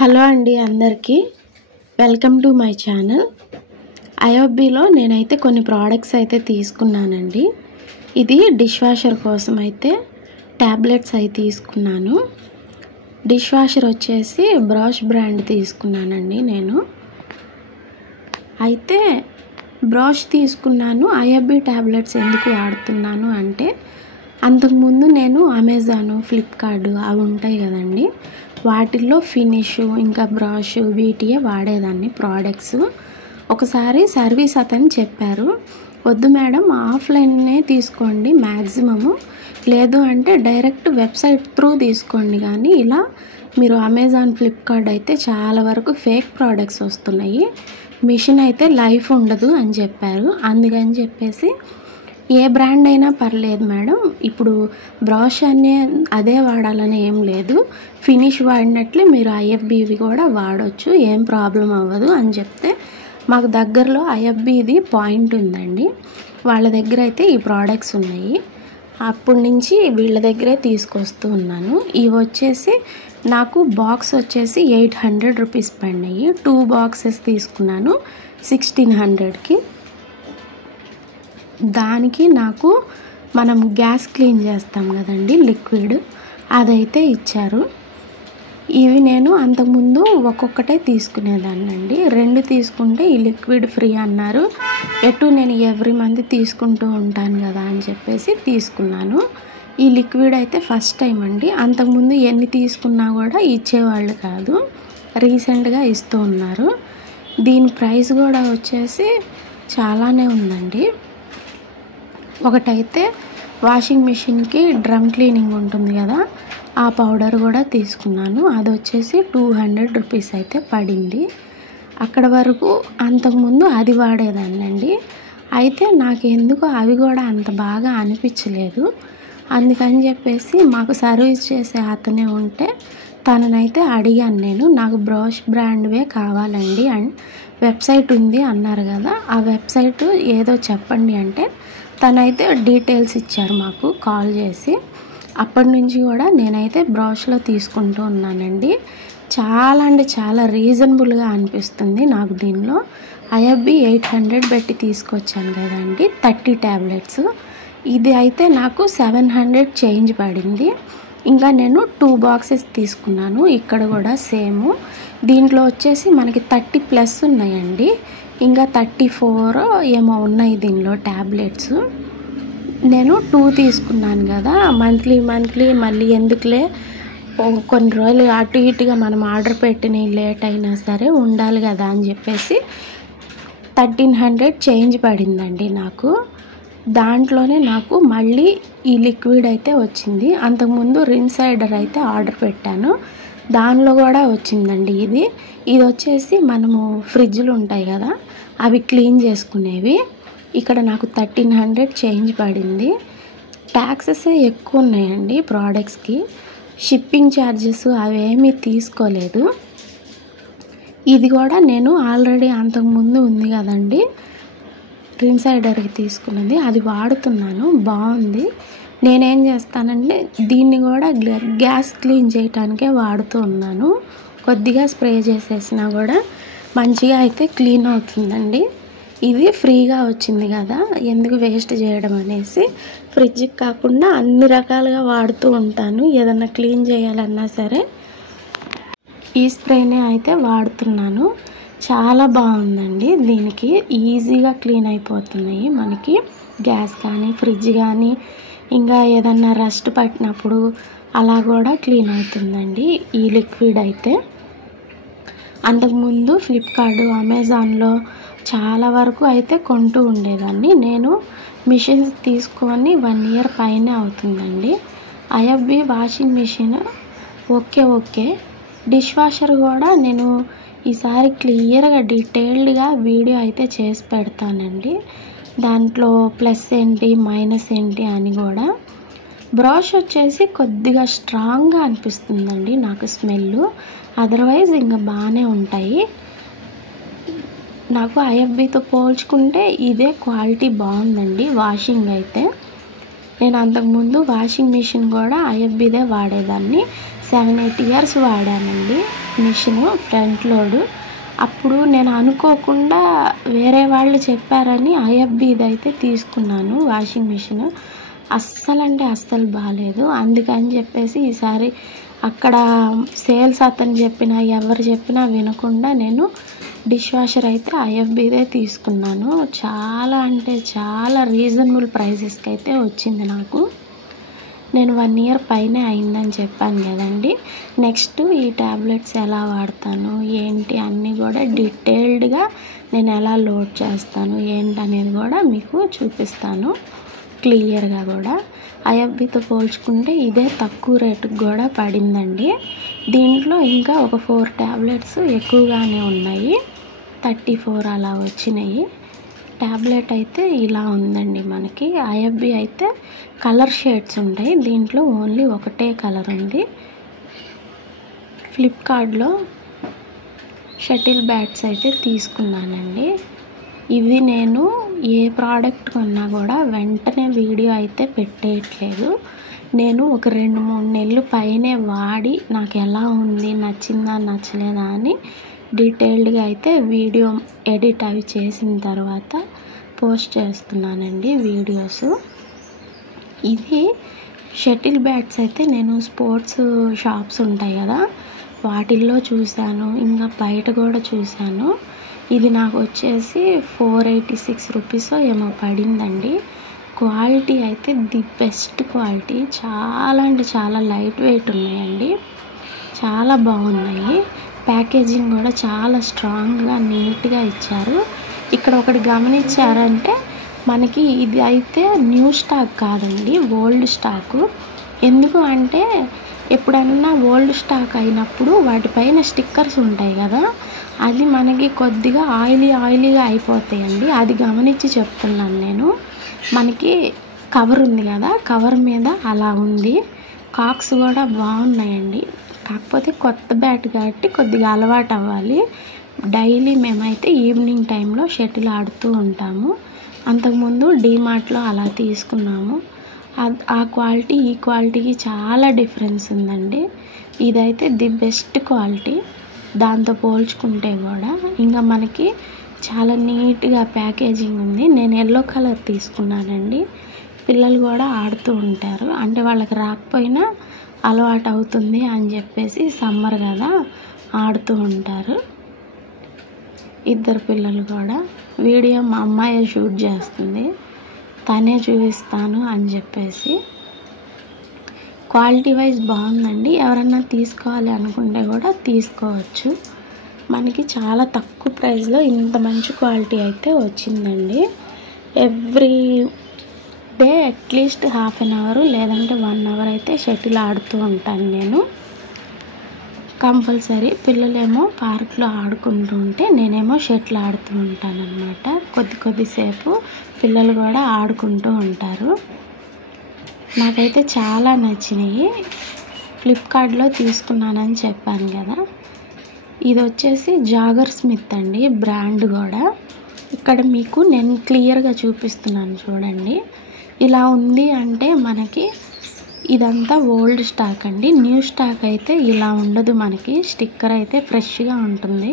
Hello అండి అందరికీ welcome to my channel. ఐఎఫ్బీలో నేనైతే కొన్ని ప్రోడక్ట్స్ అయితే తీసుకున్నానండి. ఇది డిష్ వాషర్ కోసం అయితే ట్యాబ్లెట్స్ అయితే తీసుకున్నాను. డిష్ వాషర్ వచ్చేసి బ్రష్ బ్రాండ్ తీసుకున్నానండి. నేను అయితే బ్రష్ తీసుకున్నాను. ఐఎఫ్బీ ట్యాబ్లెట్స్ ఎందుకు వాడుతున్నాను అంటే అంతకుముందు నేను అమెజాన్, ఫ్లిప్కార్ట్ అవి ఉంటాయి కదండి, వాటిల్లో ఫినిష్ ఇంకా బ్రష్ వీటియే వాడేదాన్ని ప్రోడక్ట్స్. ఒకసారి సర్వీస్ అతను చెప్పారు, వద్దు మేడం ఆఫ్లైన్నే తీసుకోండి మ్యాక్సిమము, లేదు అంటే డైరెక్ట్ వెబ్సైట్ త్రూ తీసుకోండి, కానీ ఇలా మీరు అమెజాన్, ఫ్లిప్కార్ట్ అయితే చాలా వరకు ఫేక్ ప్రోడక్ట్స్ వస్తున్నాయి, మిషన్ అయితే లైఫ్ ఉండదు అని చెప్పారు. అందుకని చెప్పేసి ఏ బ్రాండ్ అయినా పర్లేదు మేడం, ఇప్పుడు బ్రష్ అనే అదే వాడాలని ఏం లేదు, ఫినిష్ వాడినట్లే మీరు ఐఎఫ్బీవి కూడా వాడచ్చు, ఏం ప్రాబ్లం అవ్వదు అని చెప్తే మాకు దగ్గరలో ఐఎఫ్బీది పాయింట్ ఉందండి, వాళ్ళ దగ్గర అయితే ఈ ప్రోడక్ట్స్ ఉన్నాయి. అప్పటి నుంచి వీళ్ళ దగ్గరే తీసుకొస్తూ ఉన్నాను. ఇవి వచ్చేసి నాకు బాక్స్ వచ్చేసి 800 రూపీస్ పడినాయి. 2 బాక్సెస్ తీసుకున్నాను 1600కి. దానికి నాకు మనం గ్యాస్ క్లీన్ చేస్తాం కదండి లిక్విడ్, అదైతే ఇచ్చారు. ఇవి నేను అంతకుముందు ఒక్కొక్కటే తీసుకునేదాన్నండి, 2 తీసుకుంటే ఈ లిక్విడ్ ఫ్రీ అన్నారు. ఎటు నేను ఎవ్రీ మంత్ తీసుకుంటూ ఉంటాను కదా అని చెప్పేసి తీసుకున్నాను. ఈ లిక్విడ్ అయితే ఫస్ట్ టైం అండి, అంతకుముందు ఎన్ని తీసుకున్నా కూడా ఇచ్చేవాళ్ళు కాదు, రీసెంట్గా ఇస్తూ ఉన్నారు. దీని ప్రైస్ కూడా వచ్చేసి చాలానే ఉందండి. ఒకటైతే వాషింగ్ మిషన్కి డ్రమ్ క్లీనింగ్ ఉంటుంది కదా, ఆ పౌడర్ కూడా తీసుకున్నాను. అది వచ్చేసి 200 రూపీస్ అయితే పడింది. అక్కడ వరకు అంతకుముందు అది వాడేదాన్నండి. అయితే నాకు ఎందుకో అవి కూడా అంత బాగా అనిపించలేదు. అందుకని చెప్పేసి మాకు సర్వీస్ చేసే అతనే ఉంటే తననైతే అడిగాను నేను, నాకు బ్రష్ బ్రాండ్వే కావాలండి అండ్ వెబ్సైట్ ఉంది అన్నారు కదా, ఆ వెబ్సైట్ ఏదో చెప్పండి అంటే తనైతే డీటెయిల్స్ ఇచ్చారు మాకు కాల్ చేసి. అప్పటి నుంచి కూడా నేనైతే బ్రష్లో తీసుకుంటూ ఉన్నానండి. చాలా అంటే చాలా రీజనబుల్గా అనిపిస్తుంది నాకు దీనిలో. ఐఎఫ్బీ 800 పెట్టి తీసుకొచ్చాను కదండి 30 ట్యాబ్లెట్స్, ఇది అయితే నాకు 700 చేంజ్ పడింది. ఇంకా నేను 2 బాక్సెస్ తీసుకున్నాను, ఇక్కడ కూడా సేమ్. దీంట్లో వచ్చేసి మనకి 30+ ఉన్నాయండి, ఇంకా 34 ఏమో ఉన్నాయి దీనిలో ట్యాబ్లెట్స్. నేను 2 తీసుకున్నాను కదా, మంత్లీ మళ్ళీ ఎందుకులే, కొన్ని రోజులు అటు ఇటుగా మనం ఆర్డర్ పెట్టిన లేట్ అయినా సరే ఉండాలి కదా అని చెప్పేసి 1300 చేంజ్ పడిందండి నాకు. దాంట్లోనే నాకు మళ్ళీ ఈ లిక్విడ్ అయితే వచ్చింది. అంతకుముందు రిన్సైడర్ అయితే ఆర్డర్ పెట్టాను, దానిలో కూడా వచ్చిందండి ఇది. ఇది వచ్చేసి మనము ఫ్రిడ్జ్లు ఉంటాయి కదా అవి క్లీన్ చేసుకునేవి. ఇక్కడ నాకు 1300 చేంజ్ పడింది. ట్యాక్సెస్ ఎక్కువ ఉన్నాయండి ప్రోడక్ట్స్కి, షిప్పింగ్ ఛార్జెస్ అవేమీ తీసుకోలేదు. ఇది కూడా నేను ఆల్రెడీ అంతకుముందు ఉంది కదండి రిన్సైడర్కి తీసుకున్నది, అది వాడుతున్నాను, బాగుంది. నేనేం చేస్తానంటే దీన్ని కూడా గ్యాస్ క్లీన్ చేయటానికే వాడుతూ ఉన్నాను. కొద్దిగా స్ప్రే చేసేసినా కూడా మంచిగా అయితే క్లీన్ అవుతుందండి. ఇది ఫ్రీగా వచ్చింది కదా, ఎందుకు వేస్ట్ చేయడం అనేసి ఫ్రిడ్జ్కి కాకుండా అన్ని రకాలుగా వాడుతూ ఉంటాను. ఏదన్నా క్లీన్ చేయాలన్నా సరే ఈ స్ప్రేనే అయితే వాడుతున్నాను. చాలా బాగుందండి, దీనికి ఈజీగా క్లీన్ అయిపోతున్నాయి మనకి గ్యాస్ కానీ ఫ్రిడ్జ్ కానీ, ఇంకా ఏదన్నా రస్ట్ పట్టినప్పుడు అలా కూడా క్లీన్ అవుతుందండి ఈ లిక్విడ్ అయితే. అంతకుముందు ఫ్లిప్కార్ట్, అమెజాన్లో చాలా వరకు అయితే కొంటూ ఉండేదాన్ని. నేను మిషన్స్ తీసుకొని 1 ఇయర్ పైనే అవుతుందండి. IFB washing machine okay, dish washer కూడా నేను ఈసారి క్లియర్గా డీటెయిల్డ్గా వీడియో అయితే చేసి పెడతానండి, దాంట్లో ప్లస్ ఏంటి మైనస్ ఏంటి అని కూడా. బ్రష్ వచ్చేసి కొద్దిగా స్ట్రాంగ్గా అనిపిస్తుందండి నాకు స్మెల్, అదర్వైజ్ ఇంకా బాగానే ఉంటాయి. నాకు ఐఎఫ్బీతో పోల్చుకుంటే ఇదే క్వాలిటీ బాగుందండి వాషింగ్ అయితే. నేను అంతకుముందు వాషింగ్ మిషన్ కూడా ఐఎఫ్బీదే వాడేదాన్ని, 7-8 ఇయర్స్ వాడానండి మిషన్ ఫ్రంట్ లోడ్. అప్పుడు నేను అనుకోకుండా వేరే వాళ్ళు చెప్పారని ఐఎఫ్బీది అయితే తీసుకున్నాను వాషింగ్ మిషన్. అస్సలు బాగాలేదు. అందుకని చెప్పేసి ఈసారి అక్కడ సేల్స్ అతను చెప్పినా ఎవరు చెప్పినా వినకుండా నేను డిష్ వాషర్ అయితే ఐఎఫ్బీదే తీసుకున్నాను. చాలా అంటే చాలా రీజనబుల్ ప్రైసెస్కి అయితే వచ్చింది నాకు. నేను 1 ఇయర్ పైనే అయిందని చెప్పాను కదండి. నెక్స్ట్ ఈ ట్యాబ్లెట్స్ ఎలా వాడతాను ఏంటి అన్నీ కూడా డీటెయిల్డ్గా నేను ఎలా లోడ్ చేస్తాను ఏంటనేది కూడా మీకు చూపిస్తాను క్లియర్గా కూడా. ఐఎఫ్బీతో పోల్చుకుంటే ఇదే తక్కువ రేటుకి కూడా పడిందండి. దీంట్లో ఇంకా ఒక 4 ట్యాబ్లెట్స్ ఎక్కువగానే ఉన్నాయి, 34 అలా వచ్చినాయి. ట్యాబ్లెట్ అయితే ఇలా ఉందండి మనకి. ఐఎఫ్బీ అయితే కలర్ షేడ్స్ ఉంటాయి, దీంట్లో ఓన్లీ ఒకటే కలర్ ఉంది. ఫ్లిప్కార్ట్లో షటిల్ బ్యాట్స్ అయితే తీసుకున్నానండి. ఇవి నేను ఏ ప్రోడక్ట్ కొన్నా కూడా వెంటనే వీడియో అయితే పెట్టేయట్లేదు. నేను ఒక 2-3 నెలలు పైనే వాడి నాకు ఎలా ఉంది, నచ్చిందా నచ్చలేదా అని డీటెయిల్డ్గా అయితే వీడియో ఎడిట్ అవి చేసిన తర్వాత పోస్ట్ చేస్తున్నానండి వీడియోస్. ఇది షటిల్ బ్యాట్స్ అయితే నేను స్పోర్ట్స్ షాప్స్ ఉంటాయి కదా వాటిల్లో చూశాను, ఇంకా బయట కూడా చూశాను. ఇది నాకు వచ్చేసి 486 రూపీస్ ఏమో పడిందండి. క్వాలిటీ అయితే ది బెస్ట్ క్వాలిటీ, చాలా అంటే చాలా లైట్ వెయిట్ ఉన్నాయండి, చాలా బాగున్నాయి. ప్యాకేజింగ్ కూడా చాలా స్ట్రాంగ్గా నీట్గా ఇచ్చారు. ఇక్కడ ఒకటి గమనించారంటే మనకి ఇది అయితే న్యూ స్టాక్ కాదండి, ఓల్డ్ స్టాకు. ఎందుకు అంటే ఎప్పుడన్నా ఓల్డ్ స్టాక్ అయినప్పుడు వాటిపైన స్టిక్కర్స్ ఉంటాయి కదా, అది మనకి కొద్దిగా ఆయిలీగా అయిపోతాయండి. అది గమనించి చెప్తున్నాను నేను. మనకి కవర్ ఉంది కదా, కవర్ మీద అలా ఉంది. కాక్స్ కూడా బాగున్నాయండి. కాకపోతే కొత్త బ్యాట్ కాబట్టి కొద్దిగా అలవాటు అవ్వాలి. డైలీ మేమైతే ఈవినింగ్ టైంలో షటిల్ ఆడుతూ ఉంటాము. అంతకుముందు డీమార్ట్లో అలా తీసుకున్నాము. ఆ క్వాలిటీ ఈ క్వాలిటీకి చాలా డిఫరెన్స్ ఉందండి. ఇదైతే ది బెస్ట్ క్వాలిటీ దాంతో పోల్చుకుంటే కూడా. ఇంకా మనకి చాలా నీట్గా ప్యాకేజింగ్ ఉంది. నేను ఎల్లో కలర్ తీసుకున్నానండి. పిల్లలు కూడా ఆడుతూ ఉంటారు, అంటే వాళ్ళకి రాకపోయినా అలవాటు అవుతుంది అని చెప్పేసి సమ్మర్ కదా ఆడుతూ ఉంటారు. 2 పిల్లలు కూడా. వీడియో మా అమ్మాయి షూట్ చేస్తుంది, తనే చూపిస్తాను అని చెప్పేసి. క్వాలిటీ వైజ్ బాగుందండి. ఎవరన్నా తీసుకోవాలి అనుకుంటే కూడా తీసుకోవచ్చు. మనకి చాలా తక్కువ ప్రైస్లో ఇంత మంచి క్వాలిటీ అయితే వచ్చిందండి. ఎవ్రీ డే అట్లీస్ట్ ½ అన్ అవర్ లేదంటే 1 అవర్ అయితే షటిల్ ఆడుతూ ఉంటాను నేను కంపల్సరీ. పిల్లలేమో పార్క్లో ఆడుకుంటూ ఉంటే నేనేమో షటిల్ ఆడుతూ ఉంటాను అన్నమాట. కొద్దిసేపు పిల్లలు కూడా ఆడుకుంటూ ఉంటారు. నాకైతే చాలా నచ్చినాయి. ఫ్లిప్కార్ట్లో తీసుకున్నానని చెప్పాను కదా. ఇది వచ్చేసి జాగర్ స్మిత్ అండి బ్రాండ్ కూడా. ఇక్కడ మీకు నేను క్లియర్గా చూపిస్తున్నాను చూడండి. ఇలా ఉంది అంటే మనకి ఇదంతా ఓల్డ్ స్టాక్ అండి. న్యూ స్టాక్ అయితే ఇలా ఉండదు, మనకి స్టిక్కర్ అయితే ఫ్రెష్గా ఉంటుంది.